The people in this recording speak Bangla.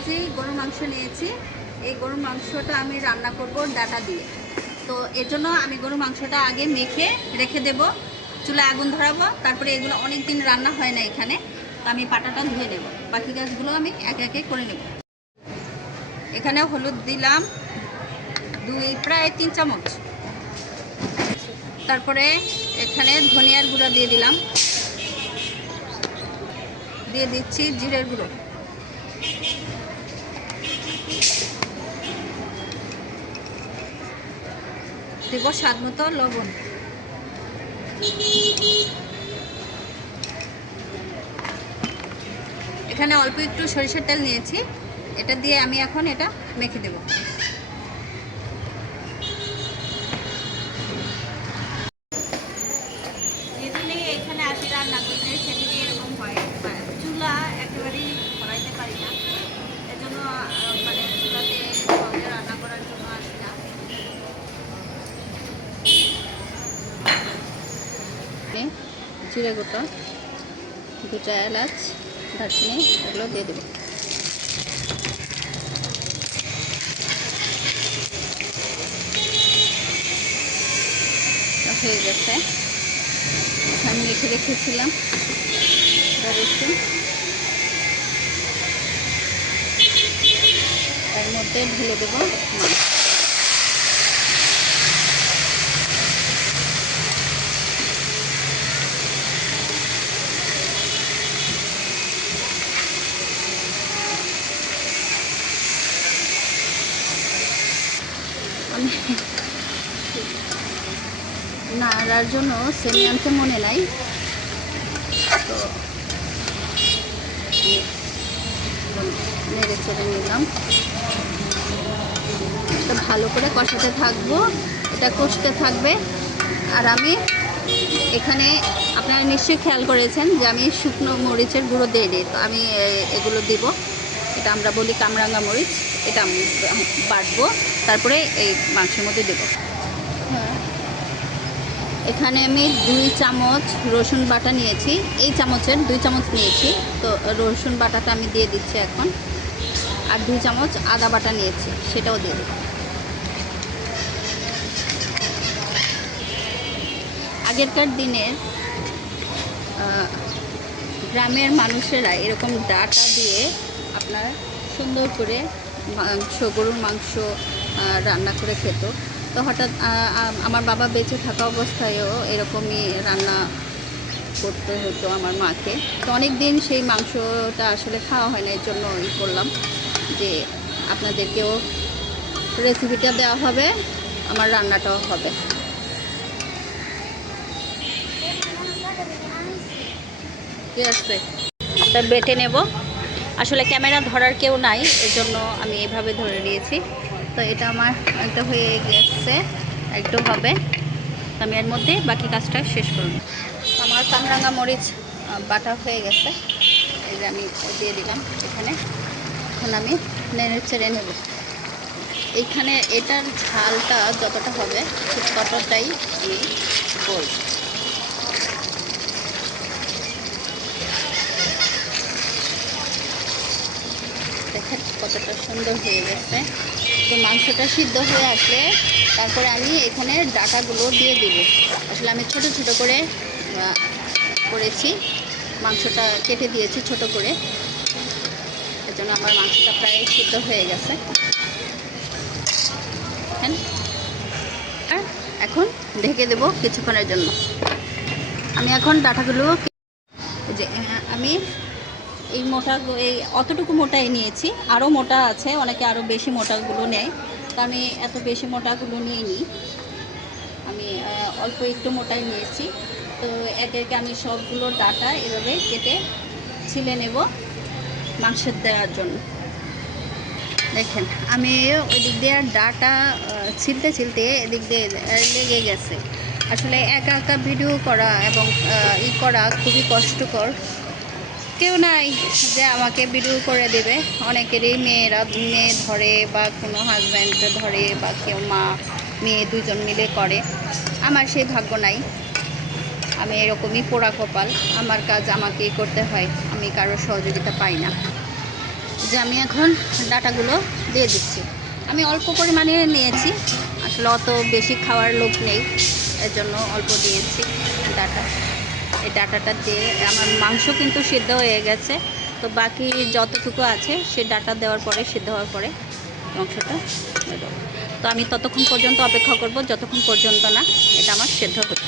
কেজি গরুর মাংস নিয়েছি। এই গরুর মাংসটা আমি রান্না করব ডাটা দিয়ে। তো এর জন্য আমি গরুর মাংসটা আগে মেখে রেখে দেব, চুলায় আগুন ধরাবো। তারপরে এগুলো অনেক দিন রান্না হয় না এখানে, তো আমি পাটাটা ধুয়ে নেব। বাকি কাজগুলো আমি একে একে করে নেব। এখানে হলুদ দিলাম প্রায় 3 চামচ। তারপরে এখানে ধনিয়ার গুঁড়া দিয়ে দিলাম, দিয়ে দিচ্ছি জিরের গুঁড়ো, দেব স্বাদ মতো লবণ। এখানে অল্প একটু সরিষার তেল নিয়েছি, এটা দিয়ে আমি এখন এটা মেখে দেব। যেদিনে এখানে আসি রান্না করতে সেদিনে এরকম হয়, চুলা একেবারেই ধরাইতে পারি না, এজন্য মানে চুলাতে সহজে রান্না করার জন্য আসি না। জিরে গোটা, 2টা এলাচ, দারচিনি, এগুলো দিয়ে দেবো। হয়ে গেছে, আমি মেখে রেখেছিলাম রসুন, এর মধ্যে ঢেলে দেবো মাছ। আমি নাড়ার জন্য সেমি আনতে মনে নাই, তো নেড়ে চেড়ে নিলাম। এটা ভালো করে কষাতে থাকবো, এটা কষতে থাকবে। আর আমি এখানে আপনারা নিশ্চয়ই খেয়াল করেছেন যে আমি শুকনো মরিচের গুঁড়ো দিয়ে দিই, তো আমি এগুলো দিব। এটা আমরা বলি কামরাঙ্গা মরিচ, এটা আমি বাটবো, তারপরে এই মাংসের মধ্যে দেবো। এখানে আমি 2 চামচ রসুন বাটা নিয়েছি, এই চামচের 2 চামচ নিয়েছি, তো রসুন বাটাটা আমি দিয়ে দিচ্ছি এখন। আর 2 চামচ আদা বাটা নিয়েছি, সেটাও দিয়ে দেবো। আগেরকার দিনের গ্রামের মানুষেরা এরকম ডাটা দিয়ে আপনার সুন্দর করে গরুর মাংস রান্না করে খেত। তো হঠাৎ আমার বাবা বেঁচে থাকা অবস্থায়ও এরকমই রান্না করতে হতো আমার মাকে। তো অনেক দিন সেই মাংসটা আসলে খাওয়া হয় না, এর জন্য করলাম যে আপনাদেরকেও রেসিপিটা দেওয়া হবে, আমার রান্নাটাও হবে। ঠিক আছে, এটা বেটে নেব। আসলে ক্যামেরা ধরার কেউ নাই, এর জন্য আমি এভাবে ধরে নিয়েছি। তো এটা আমার একটা হয়ে গেছে, একটু হবে, আমি এর মধ্যে বাকি কাজটা শেষ করব। আমার কামরাঙ্গা মরিচ বাটা হয়ে গেছে, এই যে আমি দিয়ে দিলাম এখানে। এখন আমি নেড়ে চেড়ে নেব। এইখানে এটার ঝালটা যতটা হবে ঠিক ততটাই আমি বলব। দেখেন কতটা সুন্দর হয়ে গেছে। তো মাংসটা সিদ্ধ হয়ে আসলে তারপরে আমি এখানে ডাটাগুলো দিয়ে দেব। আসলে আমি ছোট ছোট করে করেছি, মাংসটা কেটে দিয়েছি ছোট করে, এর জন্য আমার মাংসটা প্রায় সিদ্ধ হয়ে গেছে। আর এখন ঢেকে দেব কিছুক্ষণের জন্য। আমি এখন ডাটাগুলো যে আমি এই অতটুকু মোটাই নিয়েছি, আরও মোটা আছে, অনেকে আরও বেশি মোটাগুলো নেয়, তো আমি এত বেশি মোটাগুলো নিয়ে নিই। আমি অল্প একটু মোটাই নিয়েছি। তো একে একে আমি সবগুলো ডাটা এভাবে কেটে ছিলে নেব মাংসের দেওয়ার জন্য। দেখেন আমি ওই দিক দিয়ে ডাটা ছিলতে ছিলতে এদিক দিয়ে লেগে গেছে। আসলে একা একা ভিডিও করা এবং করা খুবই কষ্টকর। কেউ নাই যে আমাকে ভিডিও করে দেবে। অনেকেরই মেয়ে ধরে বা কোনো হাজব্যান্ড ধরে বা কেউ মা মেয়ে দুজন মিলে করে। আমার সেই ভাগ্য নাই, আমি এরকমই পোড়া কপাল, আমার কাজ আমাকেই করতে হয়, আমি কারোর সহযোগিতা পাই না। যে আমি এখন ডাটাগুলো দিয়ে দিচ্ছি। আমি অল্প পরিমাণে নিয়েছি, আসলে অত বেশি খাওয়ার লোভ নেই, এর জন্য অল্প দিয়েছি ডাটা। এই ডাটাটা দিয়ে আমার মাংস কিন্তু সিদ্ধ হয়ে গেছে, তো বাকি যতটুকু আছে সে ডাটা দেওয়ার পরে, সিদ্ধ হওয়ার পরে মাংসটা দেবো। তো আমি ততক্ষণ পর্যন্ত অপেক্ষা করব যতক্ষণ পর্যন্ত না এটা আমার সিদ্ধ হচ্ছে।